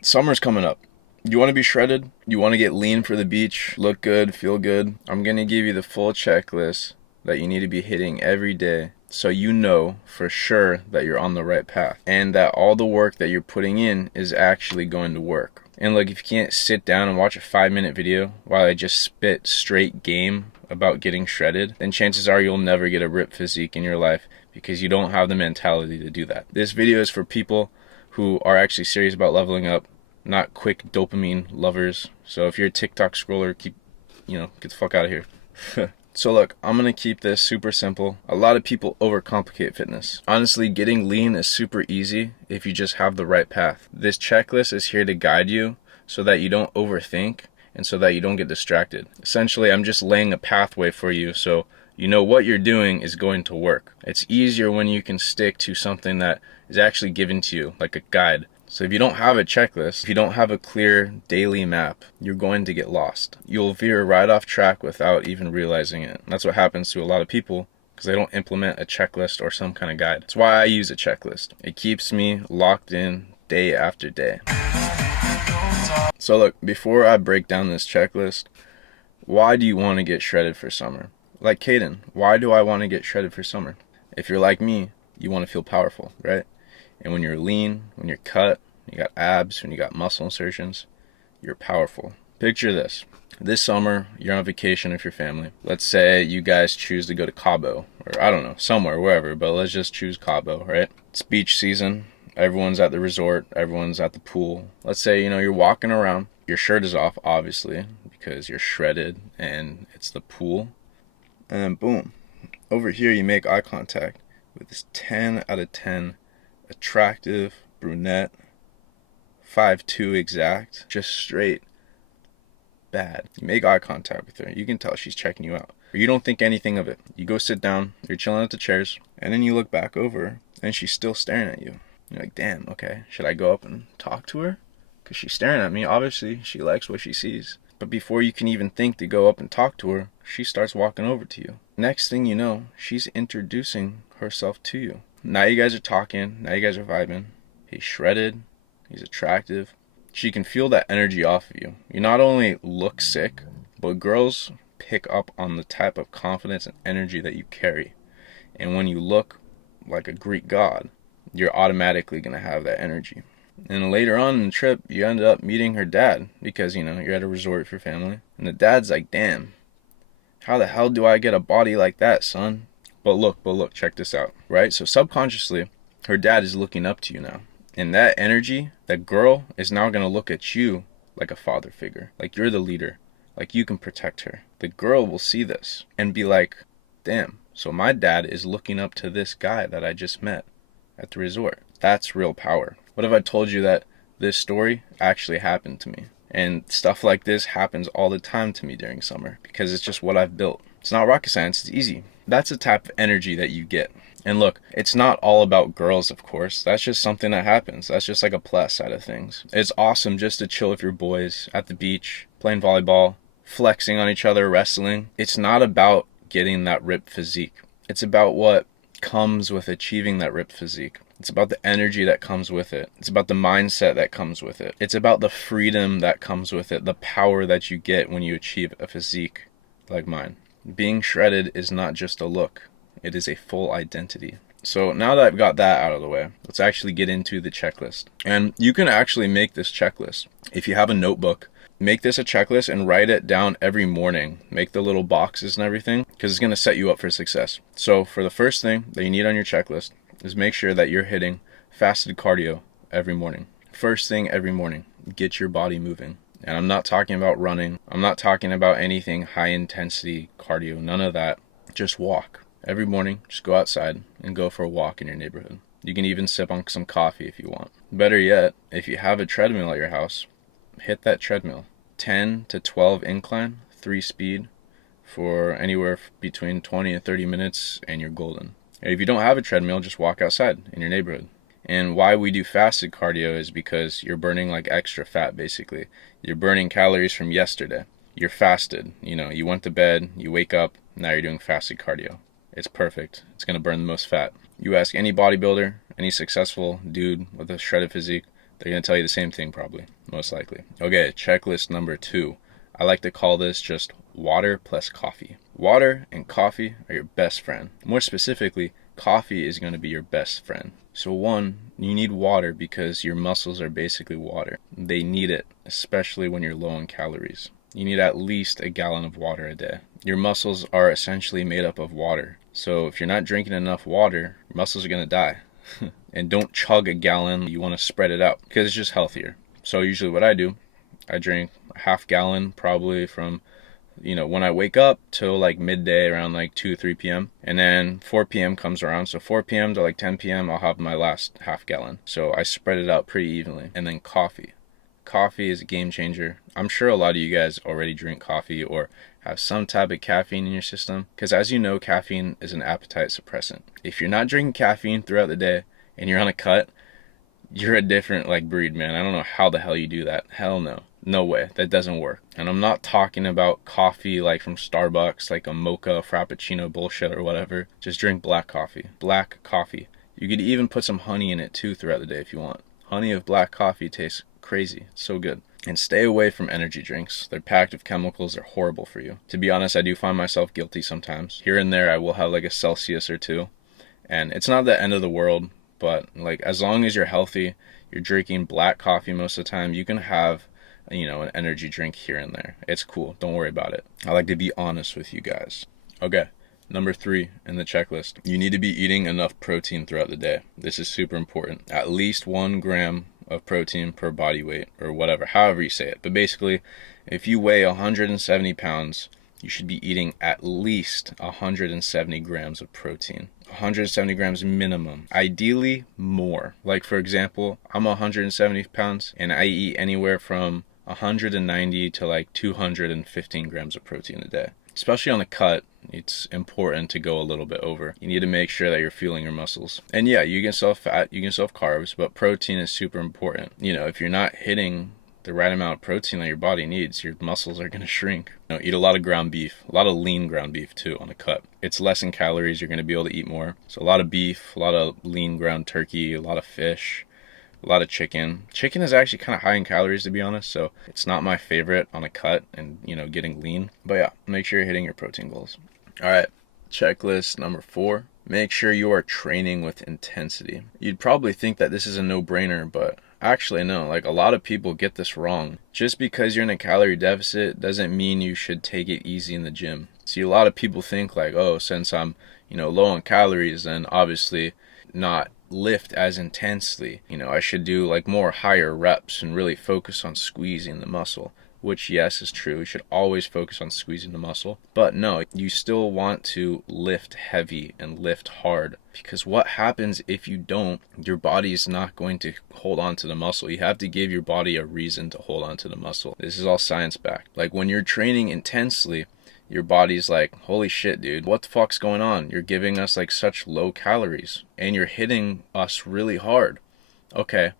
Summer's coming up. You want to be shredded? You want to get lean for the beach, look good, feel good? I'm going to give you the full checklist that you need to be hitting every day so you know for sure that you're on the right path and that all the work that you're putting in is actually going to work. And look, if you can't sit down and watch a 5-minute video while I just spit straight game about getting shredded, then chances are you'll never get a ripped physique in your life because you don't have the mentality to do that. This video is for people who are actually serious about leveling up, not quick dopamine lovers. So if you're a TikTok scroller, get the fuck out of here. So look, I'm gonna keep this super simple. A lot of people overcomplicate fitness. Honestly, getting lean is super easy if you just have the right path. This checklist is here to guide you so that you don't overthink and so that you don't get distracted. Essentially, I'm just laying a pathway for you so you know what you're doing is going to work. It's easier when you can stick to something that is actually given to you, like a guide. So if you don't have a checklist, if you don't have a clear daily map, you're going to get lost. You'll veer right off track without even realizing it. That's what happens to a lot of people because they don't implement a checklist or some kind of guide. That's why I use a checklist. It keeps me locked in day after day. So look, before I break down this checklist, why do you want to get shredded for summer? Like Caden, why do I want to get shredded for summer? If you're like me, you want to feel powerful, right? And when you're lean, when you're cut, you got abs, when you got muscle insertions, you're powerful. Picture this. This summer, you're on vacation with your family. Let's say you guys choose to go to Cabo, or I don't know, somewhere, wherever, but let's just choose Cabo, right? It's beach season. Everyone's at the resort. Everyone's at the pool. Let's say, you're walking around. Your shirt is off, obviously, because you're shredded and it's the pool. And then boom, over here you make eye contact with this 10 out of 10 attractive brunette, 5'2" exact, just straight bad. You make eye contact with her. You can tell she's checking you out. Or you don't think anything of it. You go sit down, you're chilling at the chairs, and then you look back over and she's still staring at you. You're like, damn, okay, should I go up and talk to her? Because she's staring at me. Obviously, she likes what she sees. But before you can even think to go up and talk to her, she starts walking over to you. Next thing you know, she's introducing herself to you. Now you guys are talking, now you guys are vibing. He's shredded, he's attractive. She can feel that energy off of you. You not only look sick, but girls pick up on the type of confidence and energy that you carry. And when you look like a Greek god, you're automatically going to have that energy. And later on in the trip, you end up meeting her dad because, you're at a resort with your family. And the dad's like, damn, how the hell do I get a body like that, son? But look, check this out, right? So subconsciously, her dad is looking up to you now. And that energy, that girl is now going to look at you like a father figure, like you're the leader, like you can protect her. The girl will see this and be like, damn, so my dad is looking up to this guy that I just met at the resort. That's real power. What if I told you that this story actually happened to me? And stuff like this happens all the time to me during summer because it's just what I've built. It's not rocket science, it's easy. That's the type of energy that you get. And look, it's not all about girls, of course. That's just something that happens. That's just like a plus side of things. It's awesome just to chill with your boys at the beach, playing volleyball, flexing on each other, wrestling. It's not about getting that ripped physique. It's about what comes with achieving that ripped physique. It's about the energy that comes with it. It's about the mindset that comes with it. It's about the freedom that comes with it, the power that you get when you achieve a physique like mine. Being shredded is not just a look. It is a full identity. So now that I've got that out of the way, let's actually get into the checklist. And you can actually make this checklist. If you have a notebook, make this a checklist and write it down every morning. Make the little boxes and everything because it's going to set you up for success. So for the first thing that you need on your checklist is make sure that you're hitting fasted cardio every morning. First thing every morning, get your body moving. And I'm not talking about running. I'm not talking about anything high intensity cardio. None of that. Just walk. Every morning, just go outside and go for a walk in your neighborhood. You can even sip on some coffee if you want. Better yet, if you have a treadmill at your house, hit that treadmill. 10 to 12 incline, 3 speed for anywhere between 20 and 30 minutes and you're golden. And if you don't have a treadmill, just walk outside in your neighborhood. And why we do fasted cardio is because you're burning like extra fat basically. You're burning calories from yesterday. You're fasted. You went to bed, you wake up, now you're doing fasted cardio. It's perfect. It's going to burn the most fat. You ask any bodybuilder, any successful dude with a shredded physique, They're going to tell you the same thing probably, most likely. Okay, checklist number 2. I like to call this just water plus coffee. Water and coffee are your best friend. More specifically, coffee is going to be your best friend. So one, you need water because your muscles are basically water. They need it, especially when you're low on calories. You need at least a gallon of water a day. Your muscles are essentially made up of water. So if you're not drinking enough water, your muscles are going to die. And don't chug a gallon. You want to spread it out because it's just healthier. So usually what I do, I drink a half gallon probably from when I wake up till like midday around like 2, 3 p.m. And then 4 p.m. comes around. So 4 p.m. to like 10 p.m. I'll have my last half gallon. So I spread it out pretty evenly. And then coffee. Coffee is a game changer. I'm sure a lot of you guys already drink coffee or have some type of caffeine in your system. Because as you know, caffeine is an appetite suppressant. If you're not drinking caffeine throughout the day and you're on a cut, you're a different like breed, man. I don't know how the hell you do that. Hell no. No way. That doesn't work. And I'm not talking about coffee like from Starbucks, like a mocha, frappuccino bullshit or whatever. Just drink black coffee. Black coffee. You could even put some honey in it too throughout the day if you want. Honey of black coffee tastes crazy. It's so good. And stay away from energy drinks. They're packed with chemicals. They're horrible for you. To be honest, I do find myself guilty sometimes. Here and there, I will have like a Celsius or two. And it's not the end of the world, but like as long as you're healthy, you're drinking black coffee most of the time, you can have an energy drink here and there. It's cool. Don't worry about it. I like to be honest with you guys. Okay, number 3 in the checklist. You need to be eating enough protein throughout the day. This is super important. At least 1 gram of protein per body weight or whatever, however you say it. But basically, if you weigh 170 pounds, you should be eating at least 170 grams of protein. 170 grams minimum. Ideally, more. Like, for example, I'm 170 pounds and I eat anywhere from 190 to like 215 grams of protein a day. Especially on the cut, it's important to go a little bit over. You need to make sure that you're fueling your muscles. And yeah, you can still have fat, you can still have carbs, but protein is super important. If you're not hitting the right amount of protein that your body needs, your muscles are going to shrink. Eat a lot of ground beef, a lot of lean ground beef too on a cut. It's less in calories, you're going to be able to eat more. So a lot of beef, a lot of lean ground turkey, a lot of fish, a lot of chicken. Chicken is actually kind of high in calories, to be honest, so it's not my favorite on a cut and, getting lean. But yeah, make sure you're hitting your protein goals. All right, checklist number 4. Make sure you are training with intensity. You'd probably think that this is a no-brainer, but actually no. Like, a lot of people get this wrong. Just because you're in a calorie deficit doesn't mean you should take it easy in the gym. See, a lot of people think like, oh, since I'm, low on calories, then obviously not lift as intensely. I should do like more higher reps and really focus on squeezing the muscle. Which, yes, is true. You should always focus on squeezing the muscle. But no, you still want to lift heavy and lift hard. Because what happens if you don't, your body is not going to hold on to the muscle. You have to give your body a reason to hold on to the muscle. This is all science-backed. Like, when you're training intensely, your body's like, holy shit, dude, what the fuck's going on? You're giving us like such low calories and you're hitting us really hard. Okay,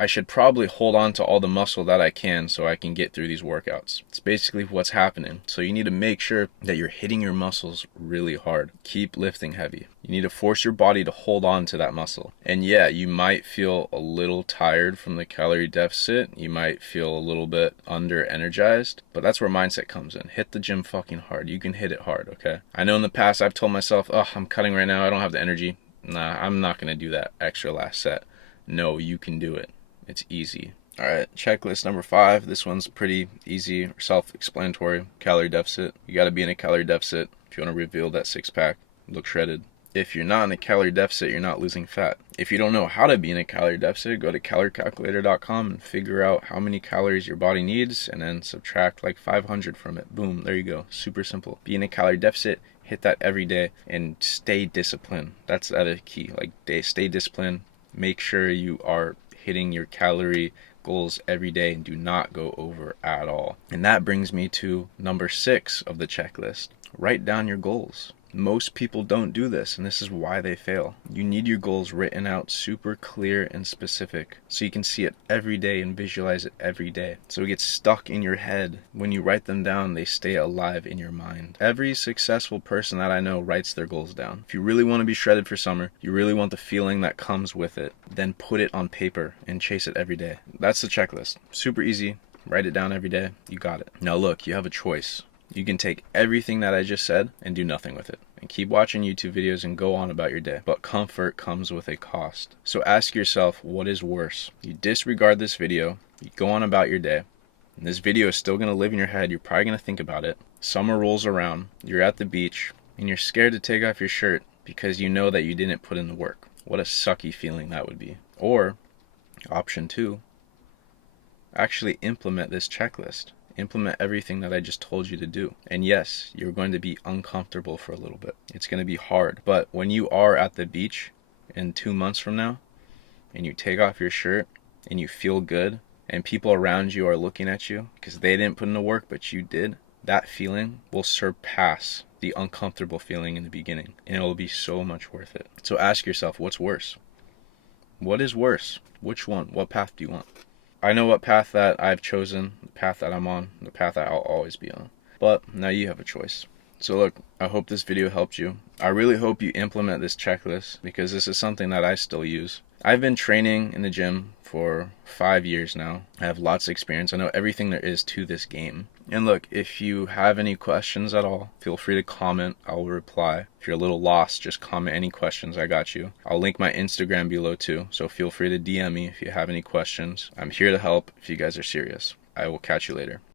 I should probably hold on to all the muscle that I can so I can get through these workouts. It's basically what's happening. So you need to make sure that you're hitting your muscles really hard. Keep lifting heavy. You need to force your body to hold on to that muscle. And yeah, you might feel a little tired from the calorie deficit. You might feel a little bit under energized, but that's where mindset comes in. Hit the gym fucking hard. You can hit it hard, okay? I know in the past I've told myself, oh, I'm cutting right now. I don't have the energy. Nah, I'm not going to do that extra last set. No, you can do it. It's easy. All right, checklist number 5. This one's pretty easy or self-explanatory. Calorie deficit. You got to be in a calorie deficit if you want to reveal that six-pack, look shredded. If you're not in a calorie deficit, you're not losing fat. If you don't know how to be in a calorie deficit, go to caloriecalculator.com and figure out how many calories your body needs and then subtract like 500 from it. Boom, there you go. Super simple. Be in a calorie deficit, hit that every day, and stay disciplined. That's the key. Like, stay disciplined. Make sure you are hitting your calorie goals every day and do not go over at all. And that brings me to number 6 of the checklist. Write down your goals. Most people don't do this, and this is why they fail. You need your goals written out super clear and specific so you can see it every day and visualize it every day. So it gets stuck in your head. When you write them down, they stay alive in your mind. Every successful person that I know writes their goals down. If you really want to be shredded for summer, you really want the feeling that comes with it, then put it on paper and chase it every day. That's the checklist. Super easy. Write it down every day. You got it. Now look, you have a choice. You can take everything that I just said and do nothing with it, and keep watching YouTube videos and go on about your day. But comfort comes with a cost. So ask yourself, what is worse? You disregard this video, you go on about your day, and this video is still going to live in your head. You're probably going to think about it. Summer rolls around, you're at the beach, and you're scared to take off your shirt because you know that you didn't put in the work. What a sucky feeling that would be. Or, option 2, actually implement this checklist. Implement everything that I just told you to do. And yes, you're going to be uncomfortable for a little bit. It's going to be hard. But when you are at the beach in 2 months from now, and you take off your shirt, and you feel good, and people around you are looking at you because they didn't put in the work, but you did, that feeling will surpass the uncomfortable feeling in the beginning. And it will be so much worth it. So ask yourself, what's worse? What is worse? Which one? What path do you want? I know what path that I've chosen, the path that I'm on, the path that I'll always be on. But now you have a choice. So look, I hope this video helped you. I really hope you implement this checklist because this is something that I still use. I've been training in the gym for 5 years now. I have lots of experience. I know everything there is to this game. And look, if you have any questions at all, feel free to comment. I will reply. If you're a little lost, just comment any questions. I got you. I'll link my Instagram below too, so feel free to DM me if you have any questions. I'm here to help if you guys are serious. I will catch you later.